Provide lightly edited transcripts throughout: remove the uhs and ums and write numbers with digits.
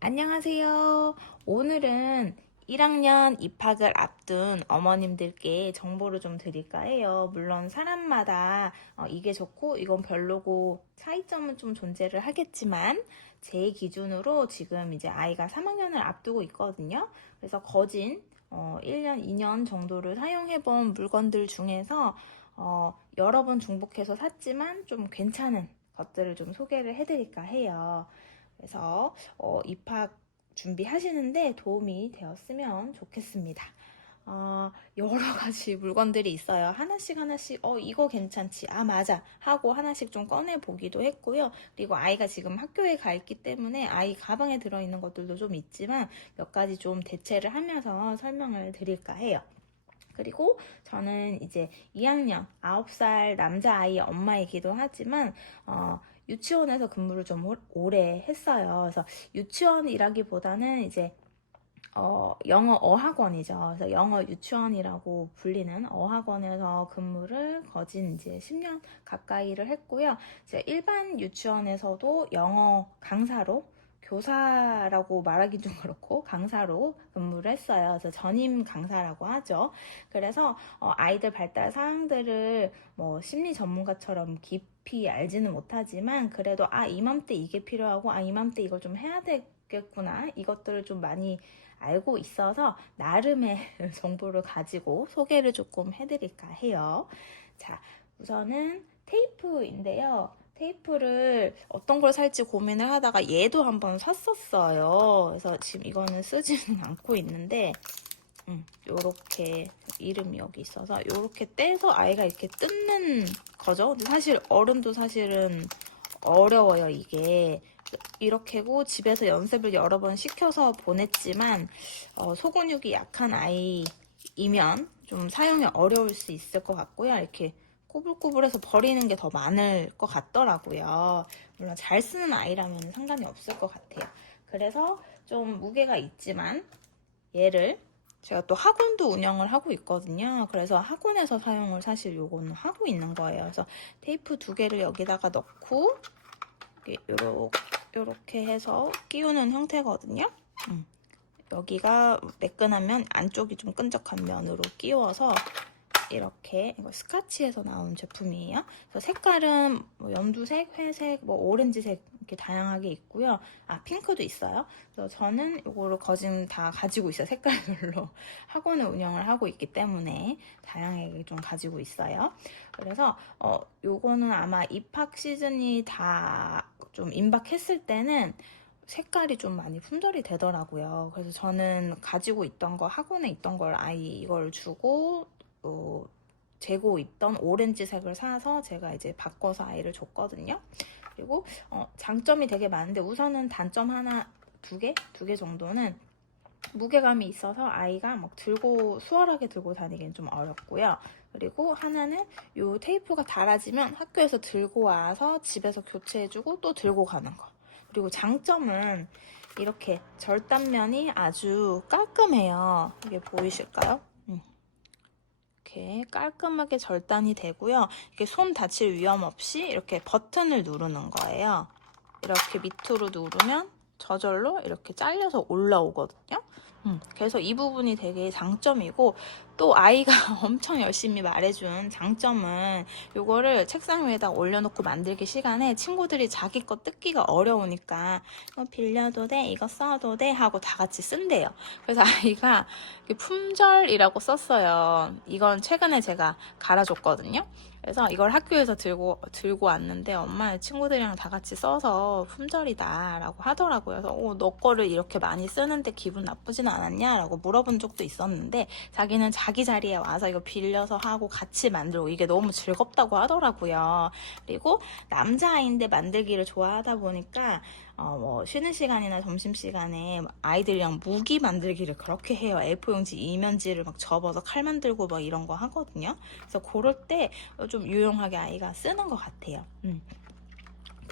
안녕하세요. 오늘은 1학년 입학을 앞둔 어머님들께 정보를 좀 드릴까 해요. 물론 사람마다 이게 좋고 이건 별로고 차이점은 좀 존재를 하겠지만 제 기준으로 지금 이제 아이가 3학년을 앞두고 있거든요. 그래서 거진 1년, 2년 정도를 사용해본 물건들 중에서 여러 번 중복해서 샀지만 좀 괜찮은 것들을 좀 소개를 해드릴까 해요. 그래서 입학 준비하시는데 도움이 되었으면 좋겠습니다. 여러 가지 물건들이 있어요. 하나씩 하나씩 이거 괜찮지, 아 맞아 하고 하나씩 좀 꺼내 보기도 했고요. 그리고 아이가 지금 학교에 가 있기 때문에 아이 가방에 들어있는 것들도 좀 있지만 몇 가지 좀 대체를 하면서 설명을 드릴까 해요. 그리고 저는 이제 2학년 9살 남자아이 엄마이기도 하지만 유치원에서 근무를 좀 오래 했어요. 그래서 유치원이라기보다는 이제 영어 어학원이죠. 그래서 영어 유치원이라고 불리는 어학원에서 근무를 거진 이제 10년 가까이를 했고요. 이제 일반 유치원에서도 영어 강사로 교사라고 말하기 좀 그렇고 강사로 근무를 했어요. 그래서 전임 강사라고 하죠. 그래서 아이들 발달 사항들을 뭐 심리 전문가처럼 깊이 알지는 못하지만 그래도 이맘때 이게 필요하고 이맘때 이걸 좀 해야 되겠구나 이것들을 좀 많이 알고 있어서 나름의 정보를 가지고 소개를 조금 해드릴까 해요. 자, 우선은 테이프인데요. 테이프를 어떤 걸 살지 고민을 하다가 얘도 한번 샀었어요. 그래서 지금 이거는 쓰지는 않고 있는데 요렇게 이름이 여기 있어서 요렇게 떼서 아이가 이렇게 뜯는 거죠. 근데 사실 어른도 사실은 어려워요, 이게. 이렇게고 집에서 연습을 여러 번 시켜서 보냈지만 소근육이 약한 아이이면 좀 사용이 어려울 수 있을 것 같고요. 이렇게 꼬불꼬불해서 버리는 게 더 많을 것 같더라고요. 물론 잘 쓰는 아이라면 상관이 없을 것 같아요. 그래서 좀 무게가 있지만 얘를 제가 또 학원도 운영을 하고 있거든요. 그래서 학원에서 사용을 사실 요거는 하고 있는 거예요. 그래서 테이프 2개를 여기다가 넣고 요렇게 해서 끼우는 형태거든요. 여기가 매끈하면 안쪽이 좀 끈적한 면으로 끼워서 이렇게 이거 스카치에서 나온 제품이에요. 그래서 색깔은 뭐 연두색, 회색, 뭐 오렌지색 이렇게 다양하게 있고요. 핑크도 있어요. 그래서 저는 이거를 거진 다 가지고 있어요. 색깔별로 학원을 운영을 하고 있기 때문에 다양하게 좀 가지고 있어요. 그래서 요거는 아마 입학 시즌이 다 좀 임박했을 때는 색깔이 좀 많이 품절이 되더라고요. 그래서 저는 가지고 있던 거 학원에 있던 걸 아이 이걸 주고 재고 있던 오렌지색을 사서 제가 이제 바꿔서 아이를 줬거든요. 그리고 장점이 되게 많은데 우선은 단점 하나, 두 개 정도는 무게감이 있어서 아이가 막 수월하게 들고 다니기는 좀 어렵고요. 그리고 하나는 요 테이프가 닳아지면 학교에서 들고 와서 집에서 교체해주고 또 들고 가는 거. 그리고 장점은 이렇게 절단면이 아주 깔끔해요. 이게 보이실까요? 이렇게 깔끔하게 절단이 되고요. 이렇게 손 다칠 위험 없이 이렇게 버튼을 누르는 거예요. 이렇게 밑으로 누르면 저절로 이렇게 잘려서 올라오거든요. 그래서 이 부분이 되게 장점이고 또 아이가 엄청 열심히 말해준 장점은 이거를 책상 위에다 올려놓고 만들기 시간에 친구들이 자기 거 뜯기가 어려우니까 빌려도 돼? 이거 써도 돼? 하고 다 같이 쓴대요. 그래서 아이가 품절이라고 썼어요. 이건 최근에 제가 갈아줬거든요. 그래서 이걸 학교에서 들고 왔는데 엄마 친구들이랑 다 같이 써서 품절이다 라고 하더라고요. 그래서 너 거를 이렇게 많이 쓰는데 기분 나쁘진 않았냐? 라고 물어본 적도 있었는데 자기는 자기 자리에 와서 이거 빌려서 하고 같이 만들고 이게 너무 즐겁다고 하더라고요. 그리고 남자아이인데 만들기를 좋아하다 보니까 뭐 쉬는 시간이나 점심시간에 아이들이랑 무기 만들기를 그렇게 해요. A4용지 이면지를 막 접어서 칼 만들고 막 이런 거 하거든요. 그래서 그럴 때 좀 유용하게 아이가 쓰는 것 같아요.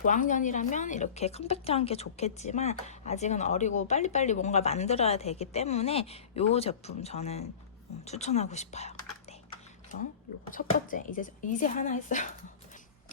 고학년이라면 이렇게 컴팩트한 게 좋겠지만 아직은 어리고 빨리빨리 뭔가 만들어야 되기 때문에 이 제품 저는 추천하고 싶어요. 네. 그래서 요거 첫 번째 이제 하나 했어요.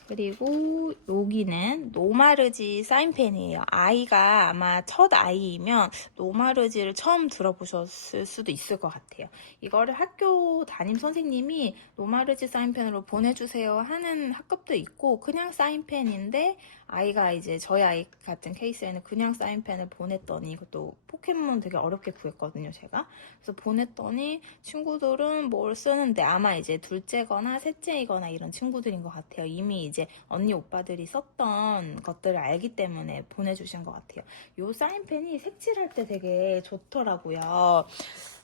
그리고 여기는 노마르지 사인펜이에요. 아이가 아마 첫 아이이면 노마르지를 처음 들어보셨을 수도 있을 것 같아요. 이거를 학교 담임 선생님이 노마르지 사인펜으로 보내주세요 하는 학급도 있고, 그냥 사인펜인데 아이가 이제 저희 아이 같은 케이스에는 그냥 사인펜을 보냈더니, 이것도 포켓몬 되게 어렵게 구했거든요, 제가. 그래서 보냈더니 친구들은 뭘 쓰는데 아마 이제 둘째거나 셋째이거나 이런 친구들인 것 같아요. 이미 이제 언니 오빠들이 썼던 것들을 알기 때문에 보내주신 것 같아요. 이 사인펜이 색칠할 때 되게 좋더라고요.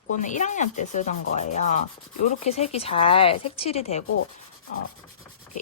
이거는 1학년 때 쓰던 거예요. 이렇게 색이 잘 색칠이 되고,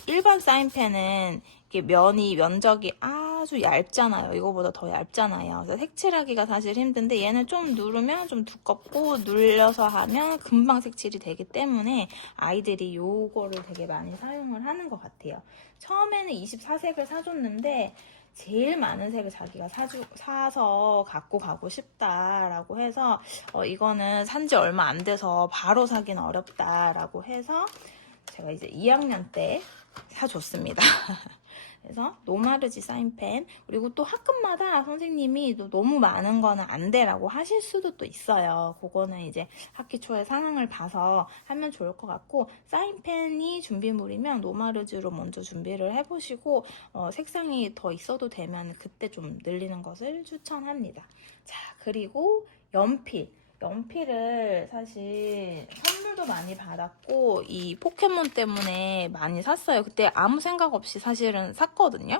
일반 사인펜은 이게 면적이 아주 얇잖아요. 이거보다 더 얇잖아요. 그래서 색칠하기가 사실 힘든데, 얘는 좀 누르면 좀 두껍고 눌려서 하면 금방 색칠이 되기 때문에 아이들이 요거를 되게 많이 사용을 하는 것 같아요. 처음에는 24색을 사줬는데 제일 많은 색을 자기가 사서 갖고 가고 싶다라고 해서 이거는 산지 얼마 안 돼서 바로 사기는 어렵다라고 해서 제가 이제 2학년 때 사줬습니다. 그래서 노마르지 사인펜, 그리고 또 학급마다 선생님이 너무 많은 거는 안 돼라고 하실 수도 또 있어요. 그거는 이제 학기 초에 상황을 봐서 하면 좋을 것 같고, 사인펜이 준비물이면 노마르지로 먼저 준비를 해보시고, 색상이 더 있어도 되면 그때 좀 늘리는 것을 추천합니다. 자, 그리고 연필을 사실 선물도 많이 받았고 이 포켓몬 때문에 많이 샀어요. 그때 아무 생각 없이 사실은 샀거든요.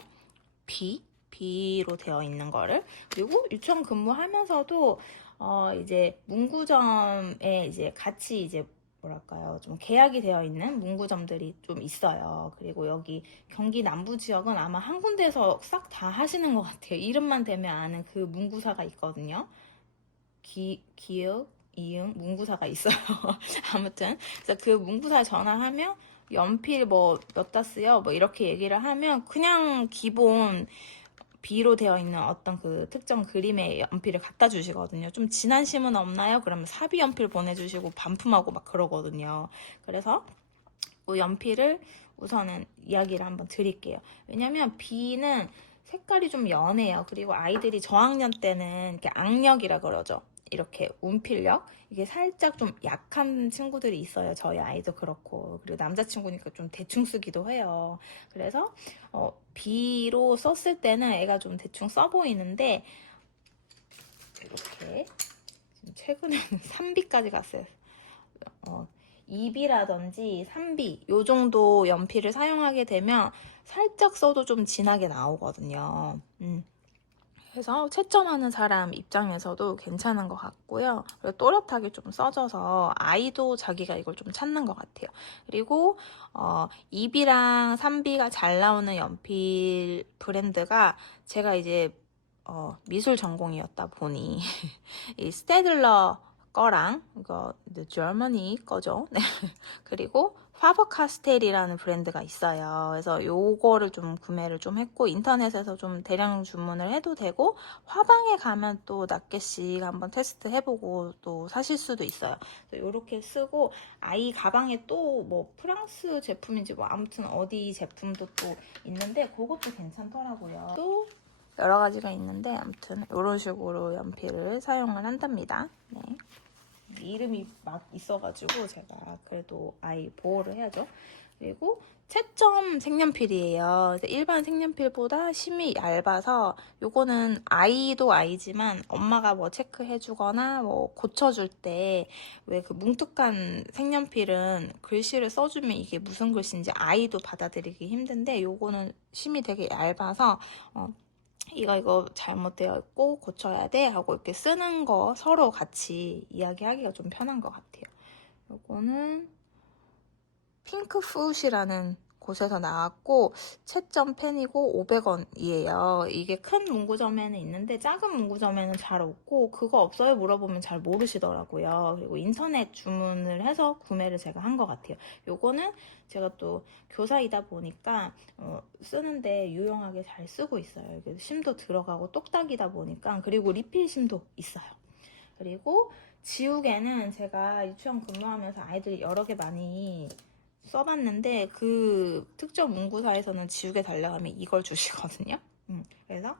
B로 되어 있는 거를. 그리고 유치원 근무하면서도 이제 문구점에 이제 같이 이제 뭐랄까요, 좀 계약이 되어 있는 문구점들이 좀 있어요. 그리고 여기 경기 남부 지역은 아마 한 군데에서 싹 다 하시는 것 같아요. 이름만 대면 아는 그 문구사가 있거든요. 기역, 이응, 문구사가 있어요. 아무튼 그래서 그 문구사 전화하면 연필 뭐 몇 다 쓰요? 뭐 이렇게 얘기를 하면 그냥 기본 B로 되어 있는 어떤 그 특정 그림의 연필을 갖다 주시거든요. 좀 진한 심은 없나요? 그러면 사비 연필 보내주시고 반품하고 막 그러거든요. 그래서 그 연필을 우선은 이야기를 한번 드릴게요. 왜냐면 B는 색깔이 좀 연해요. 그리고 아이들이 저학년 때는 이렇게 악력이라 그러죠. 이렇게 운필력, 이게 살짝 좀 약한 친구들이 있어요. 저희 아이도 그렇고, 그리고 남자친구니까 좀 대충 쓰기도 해요. 그래서 B로 썼을 때는 애가 좀 대충 써 보이는데, 이렇게 최근에는 3B까지 갔어요. 2B라든지 3B 요 정도 연필을 사용하게 되면 살짝 써도 좀 진하게 나오거든요. 그래서 채점하는 사람 입장에서도 괜찮은 것 같고요. 그리고 또렷하게 좀 써져서 아이도 자기가 이걸 좀 찾는 것 같아요. 그리고 2B랑 3B가 잘 나오는 연필 브랜드가, 제가 이제 미술 전공이었다 보니 이 스테들러 거랑 이거 Germany 거죠. 네. 그리고 파버 카스텔이라는 브랜드가 있어요. 그래서 요거를 좀 구매를 좀 했고, 인터넷에서 좀 대량 주문을 해도 되고, 화방에 가면 또 몇 개씩 한번 테스트 해보고 또 사실 수도 있어요. 이렇게 쓰고, 아이 가방에 또 뭐 프랑스 제품인지 뭐 아무튼 어디 제품도 또 있는데 그것도 괜찮더라고요. 또 여러 가지가 있는데 아무튼 이런 식으로 연필을 사용을 한답니다. 네. 이름이 막 있어가지고 제가 그래도 아이 보호를 해야죠. 그리고 채점 색연필이에요. 일반 색연필보다 심이 얇아서, 요거는 아이도 아이지만 엄마가 뭐 체크해주거나 뭐 고쳐줄 때 왜 그 뭉툭한 색연필은 글씨를 써주면 이게 무슨 글씨인지 아이도 받아들이기 힘든데, 요거는 심이 되게 얇아서 이거 잘못되어 있고 고쳐야 돼 하고 이렇게 쓰는 거 서로 같이 이야기하기가 좀 편한 것 같아요. 요거는 핑크풋이라는 곳에서 나왔고, 채점 펜이고 500원이에요. 이게 큰 문구점에는 있는데 작은 문구점에는 잘 없고, 그거 없어요? 물어보면 잘 모르시더라고요. 그리고 인터넷 주문을 해서 구매를 제가 한 것 같아요. 요거는 제가 또 교사이다 보니까 쓰는데 유용하게 잘 쓰고 있어요. 심도 들어가고 똑딱이다 보니까. 그리고 리필 심도 있어요. 그리고 지우개는 제가 유치원 근무하면서 아이들이 여러 개 많이 써봤는데 그 특정 문구사에서는 지우개 달라고 하면 이걸 주시거든요. 그래서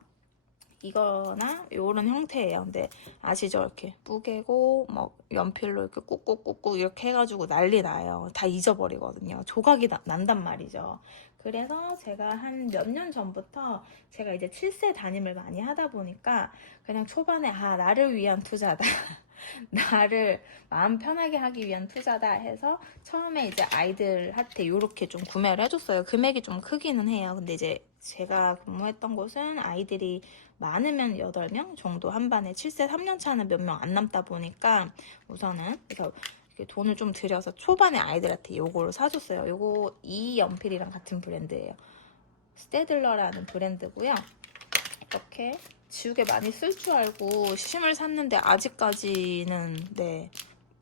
이거나 요런 형태예요. 근데 아시죠? 이렇게 뿌개고 뭐 연필로 이렇게 꾹꾹꾹꾹 이렇게 해가지고 난리 나요. 다 잊어버리거든요. 조각이 난단 말이죠. 그래서 제가 한 몇 년 전부터 제가 이제 7세 담임을 많이 하다 보니까 그냥 초반에 나를 위한 투자다. 나를 마음 편하게 하기 위한 투자다 해서 처음에 이제 아이들한테 이렇게 좀 구매를 해줬어요. 금액이 좀 크기는 해요. 근데 이제 제가 근무했던 곳은 아이들이 많으면 8명 정도 한 반에 7세 3년 차는 몇 명 안 남다 보니까 우선은 그래서 돈을 좀 들여서 초반에 아이들한테 요거를 사줬어요. 요거 이 연필이랑 같은 브랜드예요. 스테들러라는 브랜드고요. 이렇게 지우개 많이 쓸 줄 알고 심을 샀는데 아직까지는 네.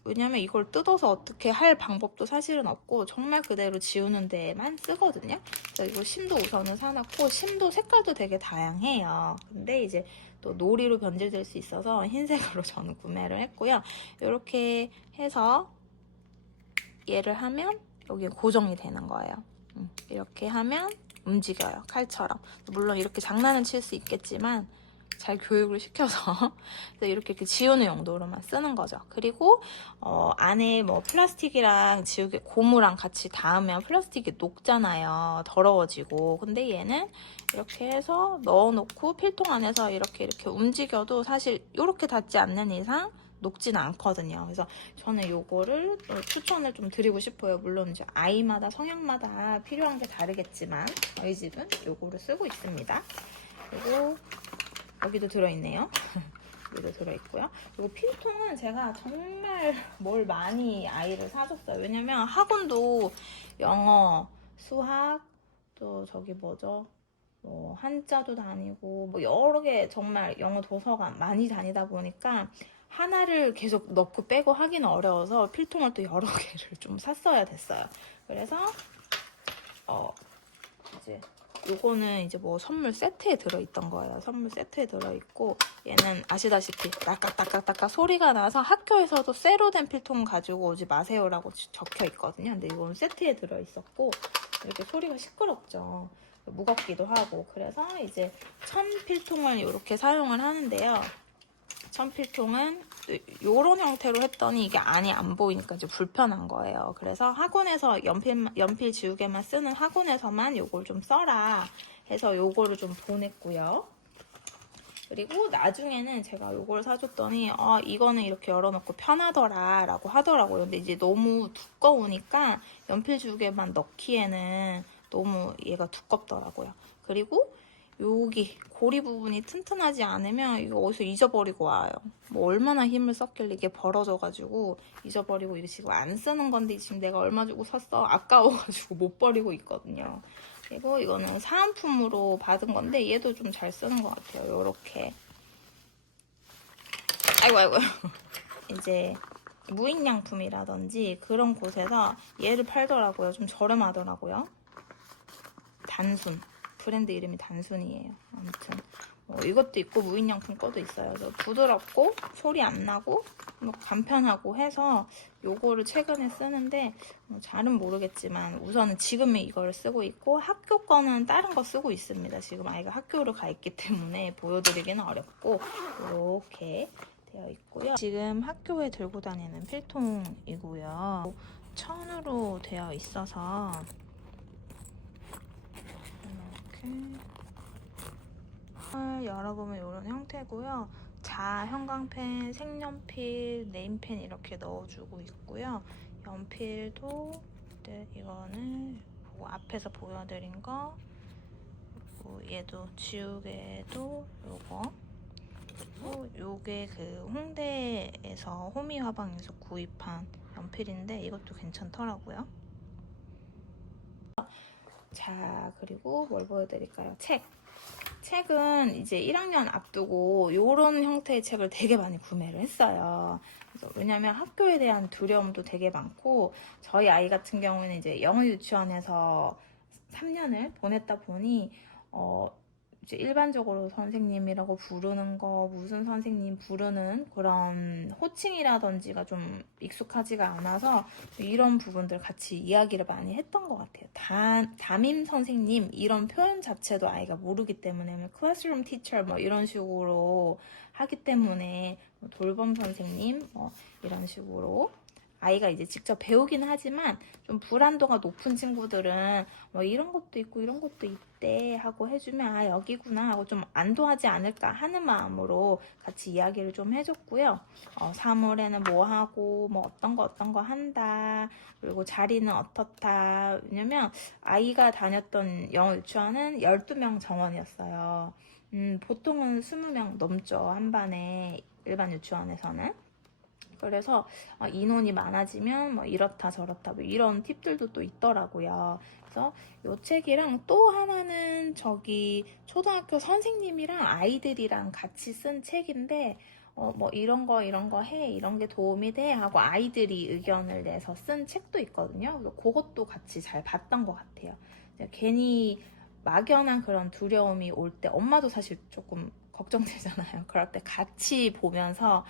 왜냐면 이걸 뜯어서 어떻게 할 방법도 사실은 없고 정말 그대로 지우는 데만 쓰거든요. 그래서 이거 심도 우선은 사놨고 심도 색깔도 되게 다양해요. 근데 이제 또 놀이로 변질될 수 있어서 흰색으로 저는 구매를 했고요. 이렇게 해서 얘를 하면 여기 고정이 되는 거예요. 이렇게 하면 움직여요. 칼처럼. 물론 이렇게 장난은 칠 수 있겠지만 잘 교육을 시켜서 이렇게 지우는 용도로만 쓰는 거죠. 그리고 안에 뭐 플라스틱이랑 지우개 고무랑 같이 닿으면 플라스틱이 녹잖아요. 더러워지고. 근데 얘는 이렇게 해서 넣어놓고 필통 안에서 이렇게 움직여도 사실 이렇게 닿지 않는 이상 녹지는 않거든요. 그래서 저는 요거를 추천을 좀 드리고 싶어요. 물론 이제 아이마다 성향마다 필요한 게 다르겠지만 저희 집은 요거를 쓰고 있습니다. 그리고 여기도 들어있네요. 여기도 들어있고요. 그리고 필통은 제가 정말 뭘 많이 아이를 사줬어요. 왜냐면 학원도 영어, 수학, 또 저기 뭐죠? 뭐 한자도 다니고 뭐 여러 개 정말 영어 도서관 많이 다니다 보니까 하나를 계속 넣고 빼고 하기는 어려워서 필통을 또 여러 개를 좀 샀어야 됐어요. 그래서 이제 요거는 이제 뭐 선물 세트에 들어있던 거예요. 선물 세트에 들어있고 얘는 아시다시피 따깍따깍따깍 소리가 나서 학교에서도 쇠로 된 필통 가지고 오지 마세요라고 적혀 있거든요. 근데 이건 세트에 들어있었고 이렇게 소리가 시끄럽죠. 무겁기도 하고. 그래서 이제 천 필통을 이렇게 사용을 하는데요. 천 필통은 요런 형태로 했더니 이게 안이 안 보이니까 이제 불편한 거예요. 그래서 학원에서 연필 지우개만 쓰는 학원에서만 요걸 좀 써라 해서 요거를 좀 보냈고요. 그리고 나중에는 제가 요걸 사줬더니 이거는 이렇게 열어놓고 편하더라 라고 하더라고요. 근데 이제 너무 두꺼우니까 연필 지우개만 넣기에는 너무 얘가 두껍더라고요. 그리고 여기 고리 부분이 튼튼하지 않으면 이거 어디서 잊어버리고 와요. 뭐 얼마나 힘을 썼길래 이게 벌어져가지고 잊어버리고 이거 지금 안 쓰는 건데 지금 내가 얼마 주고 샀어? 아까워가지고 못 버리고 있거든요. 그리고 이거는 사은품으로 받은 건데 얘도 좀 잘 쓰는 것 같아요. 요렇게. 아이고. 이제 무인양품이라든지 그런 곳에서 얘를 팔더라고요. 좀 저렴하더라고요. 단순. 브랜드 이름이 단순이에요. 아무튼 이것도 있고 무인양품 거도 있어요. 그래서 부드럽고 소리 안 나고 뭐 간편하고 해서 요거를 최근에 쓰는데 잘은 모르겠지만 우선은 지금은 이걸 쓰고 있고 학교 거는 다른 거 쓰고 있습니다. 지금 아이가 학교를 가 있기 때문에 보여드리기는 어렵고 이렇게 되어 있고요. 지금 학교에 들고 다니는 필통이고요. 천으로 되어 있어서 열어보면 이런 형태고요. 형광펜, 색연필, 네임펜 이렇게 넣어주고 있고요. 연필도 이거는 앞에서 보여드린 거, 그리고 얘도 지우개도 요거. 요게 그 홍대에서 호미화방에서 구입한 연필인데 이것도 괜찮더라고요. 자, 그리고 뭘 보여드릴까요? 책은 이제 1학년 앞두고 이런 형태의 책을 되게 많이 구매를 했어요. 그래서 왜냐면 학교에 대한 두려움도 되게 많고 저희 아이 같은 경우는 이제 영어 유치원에서 3년을 보냈다 보니 이제 일반적으로 선생님이라고 부르는 거, 무슨 선생님 부르는 그런 호칭이라든지가 좀 익숙하지가 않아서 이런 부분들 같이 이야기를 많이 했던 것 같아요. 담임 선생님 이런 표현 자체도 아이가 모르기 때문에 classroom teacher 뭐 이런 식으로 하기 때문에 돌봄 선생님 뭐 이런 식으로 아이가 이제 직접 배우긴 하지만 좀 불안도가 높은 친구들은 뭐 이런 것도 있고 이런 것도 있대 하고 해주면 아 여기구나 하고 좀 안도하지 않을까 하는 마음으로 같이 이야기를 좀 해줬고요. 3월에는 뭐 하고 뭐 어떤 거 한다. 그리고 자리는 어떻다. 왜냐면 아이가 다녔던 영어 유치원은 12명 정원이었어요. 보통은 20명 넘죠. 한 반에 일반 유치원에서는. 그래서 인원이 많아지면 뭐 이렇다 저렇다 뭐 이런 팁들도 또 있더라고요. 그래서 이 책이랑 또 하나는 저기 초등학교 선생님이랑 아이들이랑 같이 쓴 책인데 뭐 이런 거 해 이런 게 도움이 돼 하고 아이들이 의견을 내서 쓴 책도 있거든요. 그래서 그것도 같이 잘 봤던 것 같아요. 괜히 막연한 그런 두려움이 올 때 엄마도 사실 조금 걱정되잖아요. 그럴 때 같이 보면서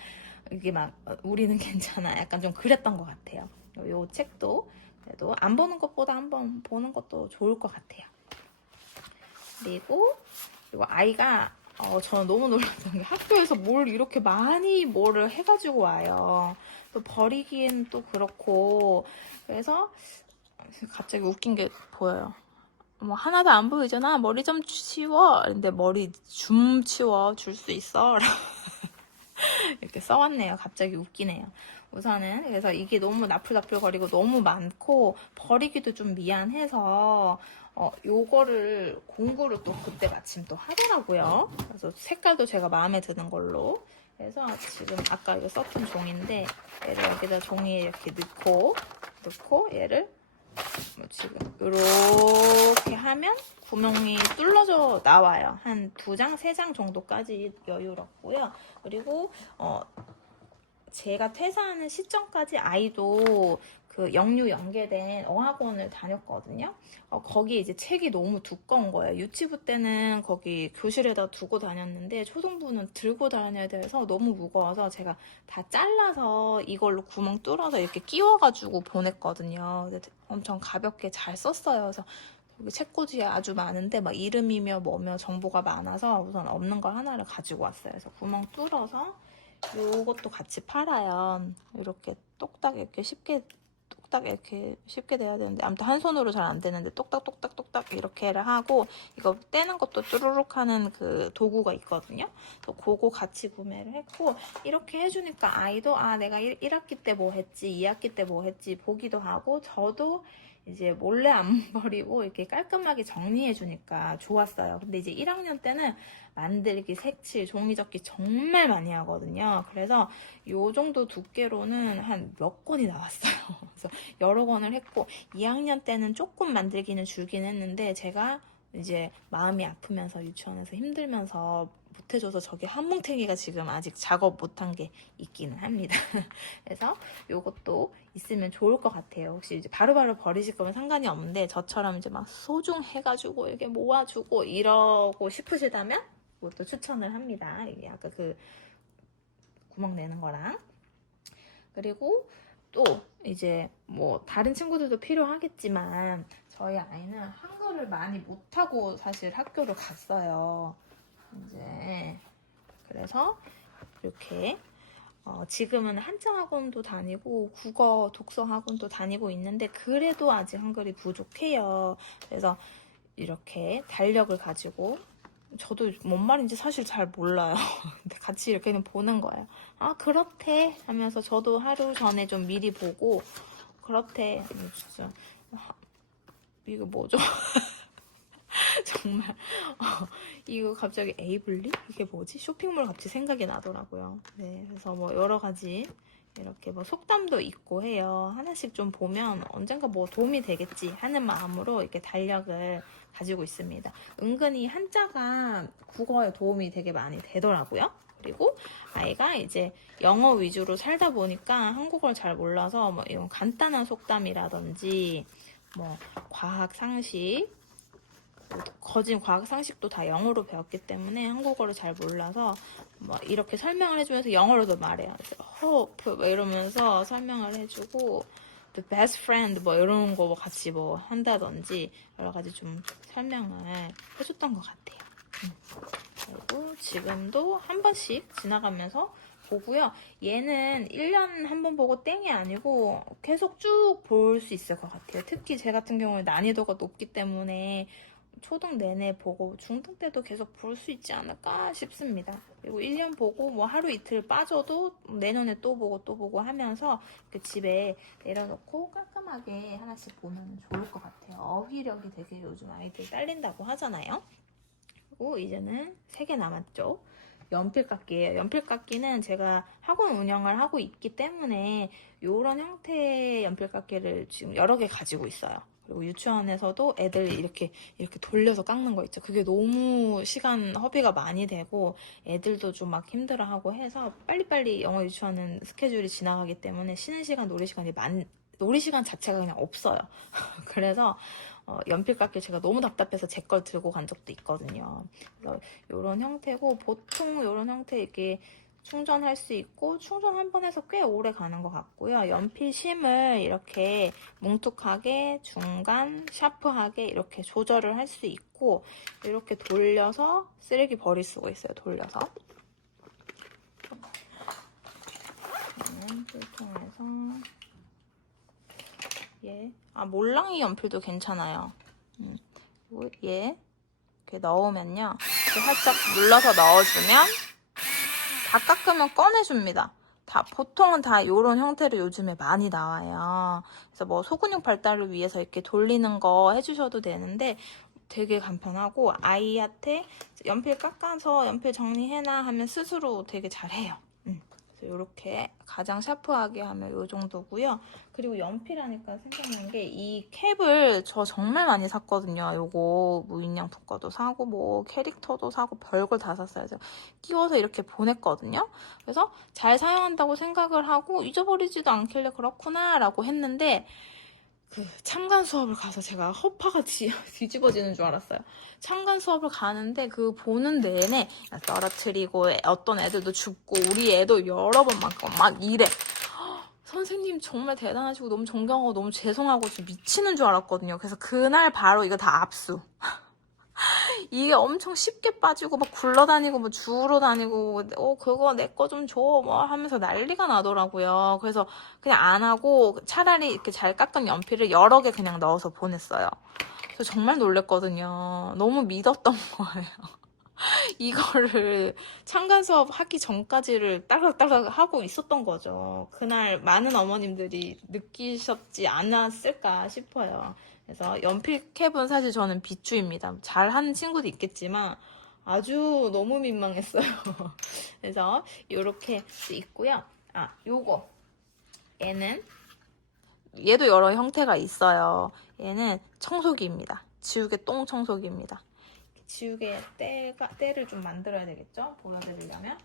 이게 막 우리는 괜찮아 약간 좀 그랬던 것 같아요. 요 책도 그래도 안 보는 것보다 한번 보는 것도 좋을 것 같아요. 그리고 아이가 저는 너무 놀랐던 게 학교에서 뭘 이렇게 많이 뭐를 해가지고 와요. 또 버리기엔 또 그렇고 그래서 갑자기 웃긴 게 보여요. 뭐 하나도 안 보이잖아. 머리 좀 치워. 근데 머리 좀 치워 줄 수 있어. 이렇게 써왔네요. 갑자기 웃기네요. 우선은 그래서 이게 너무 나풀나풀거리고 너무 많고 버리기도 좀 미안해서 요거를 공구를 또 그때 마침 또 하더라고요. 그래서 색깔도 제가 마음에 드는 걸로 그래서 지금 아까 이거 썼던 종인데 얘를 여기다 종이에 이렇게 넣고 얘를 지금 이렇게 하면 구멍이 뚫려져 나와요. 한 2장, 3장 정도까지 여유롭고요. 그리고 제가 퇴사하는 시점까지 아이도 그 영유 연계된 어학원을 다녔거든요. 거기에 이제 책이 너무 두꺼운 거예요. 유치부 때는 거기 교실에다 두고 다녔는데 초등부는 들고 다녀야 돼서 너무 무거워서 제가 다 잘라서 이걸로 구멍 뚫어서 이렇게 끼워가지고 보냈거든요. 근데 엄청 가볍게 잘 썼어요. 그래서 여기 책꽂이에 아주 많은데 막 이름이며 뭐며 정보가 많아서 우선 없는 거 하나를 가지고 왔어요. 그래서 구멍 뚫어서 요것도 같이 팔아요. 이렇게 똑딱 이렇게 쉽게 돼야 되는데 아무튼 한 손으로 잘 안 되는데 똑딱 이렇게를 하고 이거 떼는 것도 쭈루룩 하는 그 도구가 있거든요. 그래서 그거 같이 구매를 했고 이렇게 해주니까 아이도 내가 1학기 때 뭐 했지 2학기 때 뭐 했지 보기도 하고 저도 이제 몰래 안 버리고 이렇게 깔끔하게 정리해주니까 좋았어요. 근데 이제 1학년 때는 만들기, 색칠, 종이접기 정말 많이 하거든요. 그래서 요 정도 두께로는 한 몇 권이 나왔어요. 그래서 여러 권을 했고 2학년 때는 조금 만들기는 줄긴 했는데 제가 이제 마음이 아프면서 유치원에서 힘들면서 못해줘서 저게 한 뭉탱이가 지금 아직 작업 못한 게 있기는 합니다. 그래서 요것도 있으면 좋을 것 같아요. 혹시 이제 바로바로 버리실 거면 상관이 없는데 저처럼 이제 막 소중해가지고 이렇게 모아주고 이러고 싶으시다면 그것도 추천을 합니다. 이게 아까 그 구멍 내는 거랑 그리고 또 이제 뭐 다른 친구들도 필요하겠지만 저희 아이는 한글을 많이 못하고 사실 학교를 갔어요. 이제 그래서 이렇게 지금은 한자 학원도 다니고 국어 독서 학원도 다니고 있는데 그래도 아직 한글이 부족해요. 그래서 이렇게 달력을 가지고 저도 뭔 말인지 사실 잘 몰라요. 근데 같이 이렇게 보는 거예요. 그렇대 하면서 저도 하루 전에 좀 미리 보고 그렇대. 진짜 이거 뭐죠? 정말 이거 갑자기 에이블리? 이게 뭐지? 쇼핑몰 갑자기 생각이 나더라고요. 네, 그래서 뭐 여러 가지 이렇게 뭐 속담도 있고 해요. 하나씩 좀 보면 언젠가 뭐 도움이 되겠지 하는 마음으로 이렇게 달력을 가지고 있습니다. 은근히 한자가 국어에 도움이 되게 많이 되더라고요. 그리고 아이가 이제 영어 위주로 살다 보니까 한국어를 잘 몰라서 뭐 이런 간단한 속담이라든지 뭐 과학 상식 거진 과학 상식도 다 영어로 배웠기 때문에 한국어를 잘 몰라서 뭐 이렇게 설명을 해주면서 영어로도 말해요. hope 뭐 이러면서 설명을 해주고 the best friend 뭐 이런 거 같이 뭐 한다든지 여러 가지 좀 설명을 해줬던 것 같아요. 그리고 지금도 한 번씩 지나가면서 보고요. 얘는 1년 한 번 보고 땡이 아니고 계속 쭉 볼 수 있을 것 같아요. 특히 제 같은 경우에 난이도가 높기 때문에 초등 내내 보고 중등 때도 계속 볼 수 있지 않을까 싶습니다. 그리고 1년 보고 뭐 하루 이틀 빠져도 내년에 또 보고 하면서 집에 내려놓고 깔끔하게 하나씩 보면 좋을 것 같아요. 어휘력이 되게 요즘 아이들 딸린다고 하잖아요. 그리고 이제는 3개 남았죠. 연필깎이예요. 연필깎이는 제가 학원 운영을 하고 있기 때문에 이런 형태의 연필깎이를 지금 여러 개 가지고 있어요. 그리고 유치원에서도 애들 이렇게 돌려서 깎는 거 있죠. 그게 너무 시간 허비가 많이 되고 애들도 좀 막 힘들어하고 해서 빨리빨리 영어 유치원은 스케줄이 지나가기 때문에 쉬는 시간, 놀이 시간 자체가 그냥 없어요. 그래서 연필깎이 제가 너무 답답해서 제 걸 들고 간 적도 있거든요. 그래서 이런 형태고 보통 이런 형태 이렇게 충전할 수 있고 충전 한 번 해서 꽤 오래 가는 것 같고요. 연필 심을 이렇게 뭉툭하게 중간 샤프하게 이렇게 조절을 할 수 있고 이렇게 돌려서 쓰레기 버릴 수가 있어요. 돌려서 필통에서 몰랑이 연필도 괜찮아요. 얘 이렇게 넣으면요. 이렇게 살짝 눌러서 넣어주면 다 깎으면 꺼내줍니다. 보통은 다 이런 형태로 요즘에 많이 나와요. 그래서 뭐 소근육 발달을 위해서 이렇게 돌리는 거 해주셔도 되는데 되게 간편하고 아이한테 연필 깎아서 연필 정리해놔 하면 스스로 되게 잘해요. 그래서 이렇게 가장 샤프하게 하면 이 정도고요. 그리고 연필하니까 생각난 게 이 캡을 저 정말 많이 샀거든요. 요거 무인양품 거도 사고 뭐 캐릭터도 사고 별걸 다 샀어요. 제가 끼워서 이렇게 보냈거든요. 그래서 잘 사용한다고 생각을 하고 잊어버리지도 않길래 그렇구나 라고 했는데 참관 수업을 가서 제가 허파가 뒤집어지는 줄 알았어요. 참관 수업을 가는데 보는 내내 떨어뜨리고 어떤 애들도 죽고 우리 애도 여러 번 막 이래. 선생님 정말 대단하시고 너무 존경하고 너무 죄송하고 좀 미치는 줄 알았거든요. 그래서 그날 바로 이거 다 압수. 이게 엄청 쉽게 빠지고 막 굴러다니고 뭐 주우러 다니고 그거 내 거 좀 줘 뭐 하면서 난리가 나더라고요. 그래서 그냥 안 하고 차라리 이렇게 잘 깎은 연필을 여러 개 그냥 넣어서 보냈어요. 그래서 정말 놀랬거든요. 너무 믿었던 거예요. 이거를 참관 수업 하기 전까지를 따락따락 하고 있었던 거죠. 그날 많은 어머님들이 느끼셨지 않았을까 싶어요. 그래서 연필 캡은 사실 저는 비추입니다. 잘하는 친구도 있겠지만 아주 너무 민망했어요. 그래서 이렇게 있고요. 요거 얘도 여러 형태가 있어요. 얘는 청소기입니다. 지우개 똥 청소기입니다. 지우개 때를 좀 만들어야 되겠죠? 보여드리려면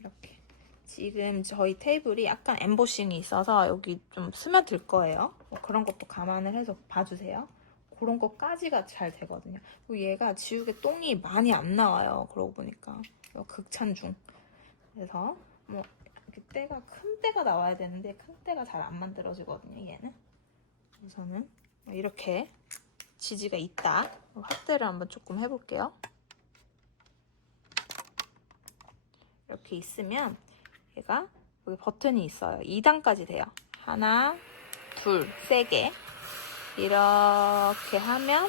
이렇게 지금 저희 테이블이 약간 엠보싱이 있어서 여기 좀 스며들 거예요. 그런 것도 감안을 해서 봐주세요. 그런 것까지가 잘 되거든요. 그리고 얘가 지우개 똥이 많이 안 나와요. 그러고 보니까 극찬 중. 그래서 뭐 이렇게 큰 때가 나와야 되는데 큰 때가 잘 안 만들어지거든요. 얘는. 우선은 이렇게 지지가 있다. 확대를 한번 조금 해볼게요. 이렇게 있으면 얘가 여기 버튼이 있어요. 2단까지 돼요. 하나, 둘, 3개. 이렇게 하면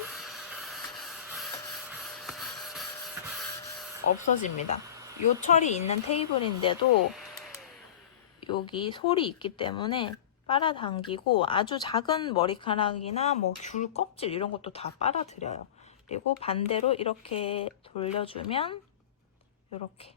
없어집니다. 요 철이 있는 테이블인데도 여기 솔이 있기 때문에 빨아당기고 아주 작은 머리카락이나 뭐 귤 껍질 이런 것도 다 빨아들여요. 그리고 반대로 이렇게 돌려주면 이렇게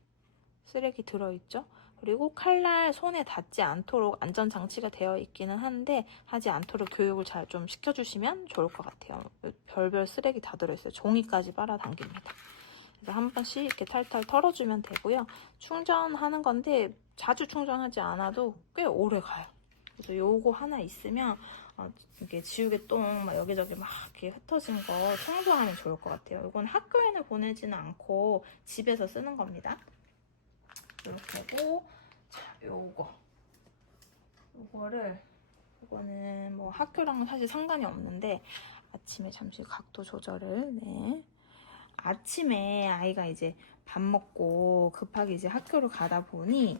쓰레기 들어있죠. 그리고 칼날 손에 닿지 않도록 안전장치가 되어 있기는 한데 하지 않도록 교육을 잘 좀 시켜주시면 좋을 것 같아요. 별별 쓰레기 다 들어있어요. 종이까지 빨아당깁니다. 그래서 한 번씩 이렇게 탈탈 털어주면 되고요. 충전하는 건데 자주 충전하지 않아도 꽤 오래 가요. 그래서 요거 하나 있으면 이게 지우개똥 막 여기저기 막 이렇게 흩어진 거 청소하면 좋을 것 같아요. 이건 학교에는 보내지는 않고 집에서 쓰는 겁니다. 이렇게고, 자, 이거는 뭐 학교랑은 사실 상관이 없는데 아침에 잠시 각도 조절을. 네. 아침에 아이가 이제 밥 먹고 급하게 이제 학교를 가다 보니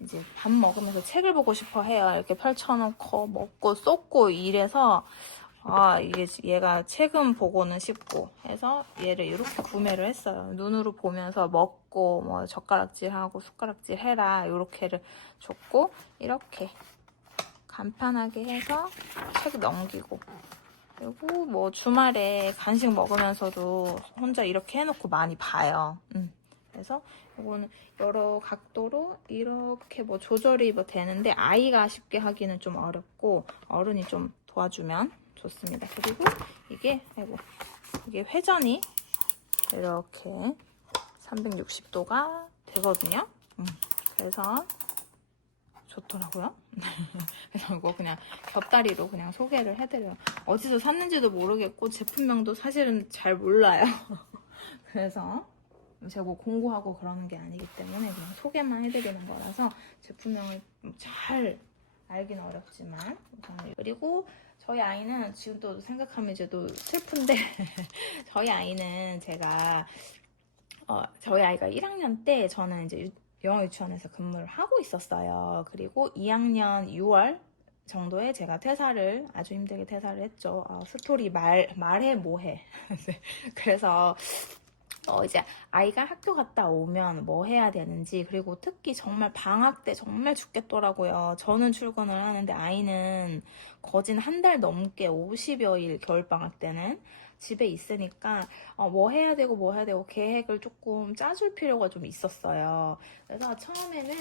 이제 밥 먹으면서 책을 보고 싶어 해요. 이렇게 펼쳐놓고 먹고 쏟고 이래서 이게 얘가 책은 보고는 싶고 해서 얘를 이렇게 구매를 했어요. 눈으로 보면서 먹고 뭐 젓가락질하고 숟가락질 해라 이렇게를 줬고 이렇게 간편하게 해서 책 넘기고 그리고 뭐 주말에 간식 먹으면서도 혼자 이렇게 해놓고 많이 봐요. 그래서 이거는 여러 각도로 이렇게 뭐 조절이 뭐 되는데 아이가 쉽게 하기는 좀 어렵고 어른이 좀 도와주면 좋습니다. 그리고 이게 회전이 이렇게 360도가 되거든요. 그래서 좋더라고요. 그래서 이거 그냥 곁다리로 그냥 소개를 해드려요. 어디서 샀는지도 모르겠고 제품명도 사실은 잘 몰라요. 그래서 제가 뭐 공부하고 그러는 게 아니기 때문에 그냥 소개만 해드리는 거라서 제품명을 잘 알긴 어렵지만 그리고 저희 아이는 지금 또 생각하면 이제 또 슬픈데 저희 아이는 저희 아이가 1학년 때 저는 이제 영어 유치원에서 근무를 하고 있었어요. 그리고 2학년 6월 정도에 제가 아주 힘들게 퇴사를 했죠. 스토리 말해 뭐해. 그래서 이제 아이가 학교 갔다 오면 뭐 해야 되는지 그리고 특히 정말 방학 때 정말 죽겠더라고요. 저는 출근을 하는데 아이는 거진 한 달 넘게 50여일 겨울방학 때는 집에 있으니까 뭐 해야 되고 계획을 조금 짜줄 필요가 좀 있었어요. 그래서 처음에는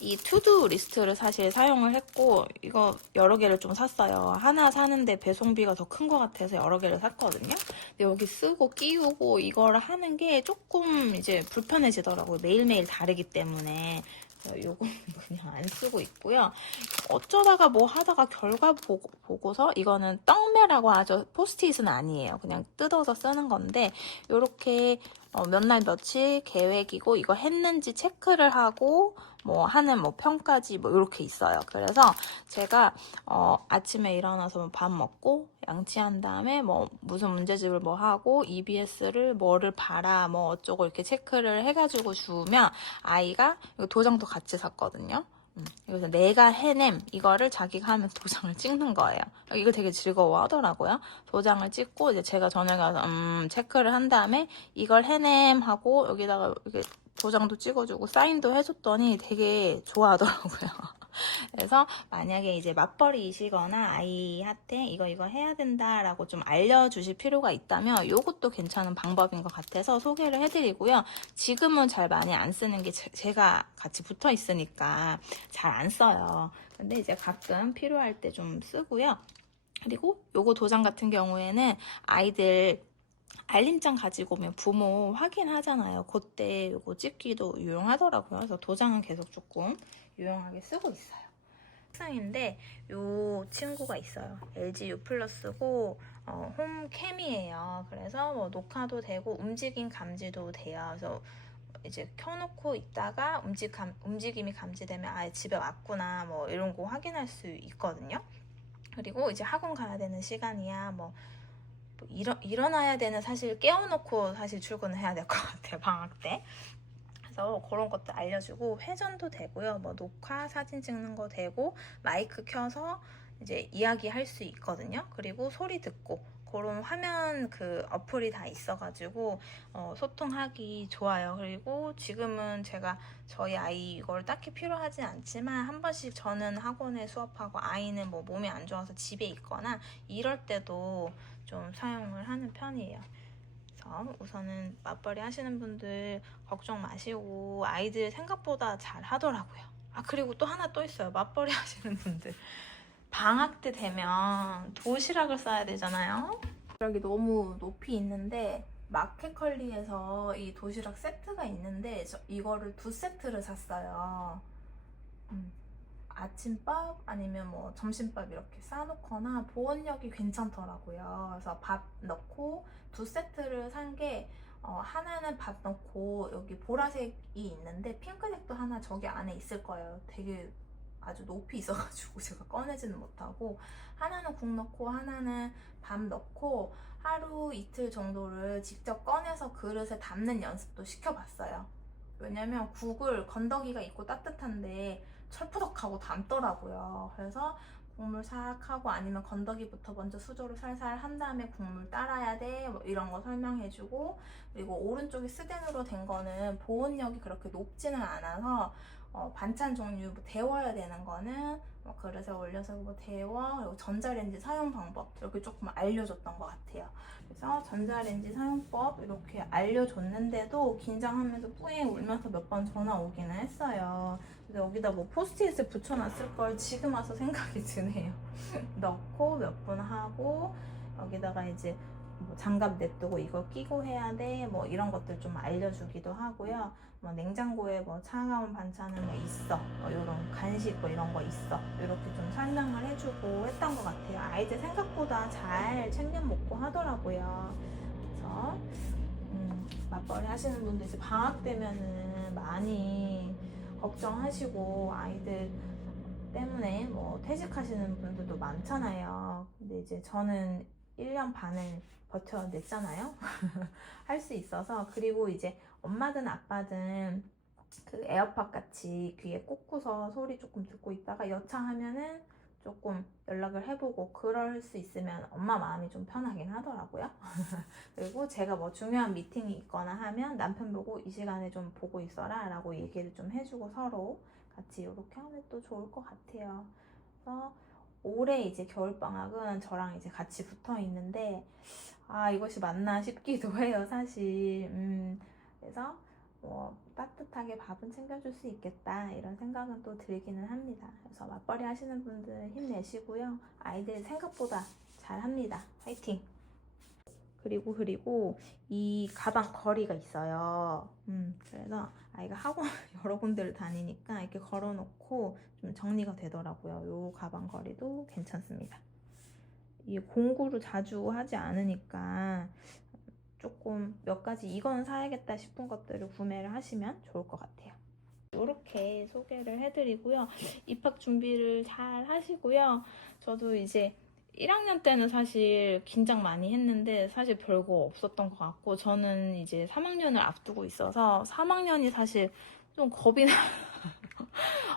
이 투두 리스트를 사실 사용을 했고 이거 여러 개를 좀 샀어요. 하나 사는데 배송비가 더 큰 것 같아서 여러 개를 샀거든요. 근데 여기 쓰고 끼우고 이걸 하는 게 조금 이제 불편해지더라고요. 매일매일 다르기 때문에. 요거는 그냥 안 쓰고 있고요. 어쩌다가 뭐 하다가 결과 보고서 이거는 떡매라고 하죠. 포스트잇은 아니에요. 그냥 뜯어서 쓰는 건데 이렇게 몇 날 며칠 계획이고 이거 했는지 체크를 하고 뭐 하는 뭐 평가지 뭐 이렇게 있어요. 그래서 제가 아침에 일어나서 밥 먹고 양치한 다음에 뭐 무슨 문제집을 뭐 하고 EBS를 뭐를 봐라 뭐 어쩌고 이렇게 체크를 해가지고 주면 아이가 이거 도장도 같이 샀거든요. 그래서 내가 해냄 이거를 자기가 하면서 도장을 찍는 거예요. 이거 되게 즐거워하더라고요. 도장을 찍고 이제 제가 저녁에 가서 체크를 한 다음에 이걸 해냄 하고 여기다가 이렇게 도장도 찍어주고 사인도 해줬더니 되게 좋아하더라고요. 그래서 만약에 이제 맞벌이이시거나 아이한테 이거 해야 된다라고 좀 알려주실 필요가 있다면 이것도 괜찮은 방법인 것 같아서 소개를 해드리고요. 지금은 잘 많이 안 쓰는 게 제가 같이 붙어 있으니까 잘 안 써요. 근데 이제 가끔 필요할 때 좀 쓰고요. 그리고 요거 도장 같은 경우에는 아이들 알림장 가지고 오면 부모 확인하잖아요. 그때 이거 찍기도 유용하더라고요. 그래서 도장은 계속 조금 유용하게 쓰고 있어요. 책상인데 요 친구가 있어요. LG U 플러스고 홈캠이에요. 그래서 뭐 녹화도 되고 움직임 감지도 돼요. 그래서 이제 켜놓고 있다가 움직임이 감지되면 집에 왔구나 뭐 이런 거 확인할 수 있거든요. 그리고 이제 학원 가야 되는 시간이야 뭐 일어나야 되는 사실 깨워놓고 사실 출근을 해야 될 것 같아요. 방학 때. 그래서 그런 것도 알려주고 회전도 되고요. 뭐 녹화, 사진 찍는 거 되고 마이크 켜서 이제 이야기할 수 있거든요. 그리고 소리 듣고 그런 화면 그 어플이 다 있어가지고 소통하기 좋아요. 그리고 지금은 제가 저희 아이 이걸 딱히 필요하지 않지만 한 번씩 저는 학원에 수업하고 아이는 뭐 몸이 안 좋아서 집에 있거나 이럴 때도 좀 사용을 하는 편이에요. 그래서 우선은 맞벌이 하시는 분들 걱정 마시고 아이들 생각보다 잘 하더라고요. 그리고 또 하나 또 있어요. 맞벌이 하시는 분들 방학 때 되면 도시락을 싸야 되잖아요. 도시락이 너무 높이 있는데 마켓컬리에서 이 도시락 세트가 있는데 이거를 2세트를 샀어요. 아침밥 아니면 뭐 점심밥 이렇게 싸놓거나 보온력이 괜찮더라고요. 그래서 밥 넣고 두 세트를 산 게 하나는 밥 넣고 여기 보라색이 있는데 핑크색도 하나 저기 안에 있을 거예요. 되게 아주 높이 있어가지고 제가 꺼내지는 못하고, 하나는 국 넣고 하나는 밥 넣고 하루 이틀 정도를 직접 꺼내서 그릇에 담는 연습도 시켜봤어요. 왜냐면 국을 건더기가 있고 따뜻한데 철푸덕하고 담더라고요. 그래서 국물 싹 하고 아니면 건더기부터 먼저 수저로 살살 한 다음에 국물 따라야 돼, 뭐 이런 거 설명해주고, 그리고 오른쪽이 스텐으로 된 거는 보온력이 그렇게 높지는 않아서 반찬 종류 뭐 데워야 되는 거는 뭐 그릇에 올려서 뭐 데워, 그리고 전자레인지 사용 방법 이렇게 조금 알려줬던 것 같아요. 그래서 전자레인지 사용법 이렇게 알려줬는데도 긴장하면서 뿌잉 울면서 몇 번 전화 오기는 했어요. 근데 여기다 뭐 포스트잇을 붙여놨을 걸 지금 와서 생각이 드네요. 넣고 몇 분 하고 여기다가 이제 뭐 장갑 냅두고 이거 끼고 해야 돼, 뭐 이런 것들 좀 알려주기도 하고요. 뭐 냉장고에 뭐 차가운 반찬은 뭐 있어, 뭐 이런 간식 뭐 이런 거 있어, 이렇게 좀 설명을 해주고 했던 것 같아요. 아이들 생각보다 잘 챙겨 먹고 하더라고요. 그래서 맞벌이 하시는 분들 이제 방학 되면은 많이 걱정하시고 아이들 때문에 뭐 퇴직하시는 분들도 많잖아요. 근데 이제 저는 1년 반을 버텨냈잖아요. 할 수 있어서. 그리고 이제 엄마든 아빠든 그 에어팟 같이 귀에 꽂고서 소리 조금 듣고 있다가 여차하면은 조금 연락을 해보고 그럴 수 있으면 엄마 마음이 좀 편하긴 하더라고요. 그리고 제가 뭐 중요한 미팅이 있거나 하면 남편 보고 이 시간에 좀 보고 있어라 라고 얘기를 좀 해주고 서로 같이 이렇게 하면 또 좋을 것 같아요. 그래서 올해 이제 겨울방학은 저랑 이제 같이 붙어 있는데, 아, 이것이 맞나 싶기도 해요, 사실. 그래서 뭐 따뜻하게 밥은 챙겨줄 수 있겠다 이런 생각은 또 들기는 합니다. 그래서 맞벌이 하시는 분들 힘내시고요. 아이들 생각보다 잘합니다. 화이팅! 그리고 이 가방 거리가 있어요. 그래서 아이가 학원 여러 군데를 다니니까 이렇게 걸어놓고 좀 정리가 되더라고요. 요 가방 거리도 괜찮습니다. 이 공구를 자주 하지 않으니까 조금 몇 가지 이건 사야겠다 싶은 것들을 구매를 하시면 좋을 것 같아요. 이렇게 소개를 해드리고요. 입학 준비를 잘 하시고요. 저도 이제 1학년 때는 사실 긴장 많이 했는데 사실 별거 없었던 것 같고, 저는 이제 3학년을 앞두고 있어서 3학년이 사실 좀 겁이 나.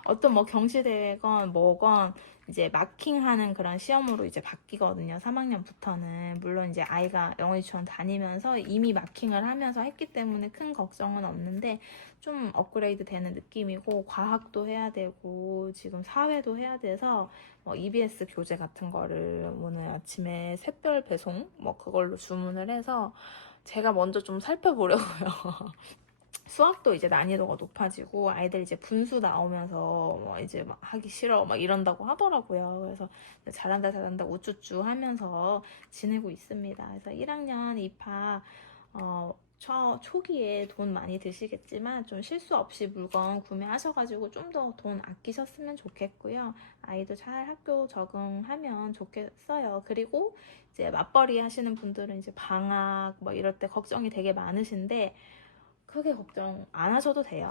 어떤 뭐 경시대회건 뭐건 이제 마킹하는 그런 시험으로 이제 바뀌거든요. 3학년부터는. 물론 이제 아이가 영어 유치원 다니면서 이미 마킹을 하면서 했기 때문에 큰 걱정은 없는데 좀 업그레이드 되는 느낌이고, 과학도 해야 되고 지금 사회도 해야 돼서 뭐 EBS 교재 같은 거를 오늘 아침에 샛별 배송 뭐 그걸로 주문을 해서 제가 먼저 좀 살펴보려고요. 수학도 이제 난이도가 높아지고 아이들 이제 분수 나오면서 뭐 이제 막 하기 싫어 막 이런다고 하더라고요. 그래서 잘한다 잘한다 우쭈쭈 하면서 지내고 있습니다. 그래서 1학년 입학 초기에 돈 많이 드시겠지만 좀 실수 없이 물건 구매하셔가지고 좀 더 돈 아끼셨으면 좋겠고요. 아이도 잘 학교 적응하면 좋겠어요. 그리고 이제 맞벌이 하시는 분들은 이제 방학 뭐 이럴 때 걱정이 되게 많으신데 크게 걱정 안 하셔도 돼요.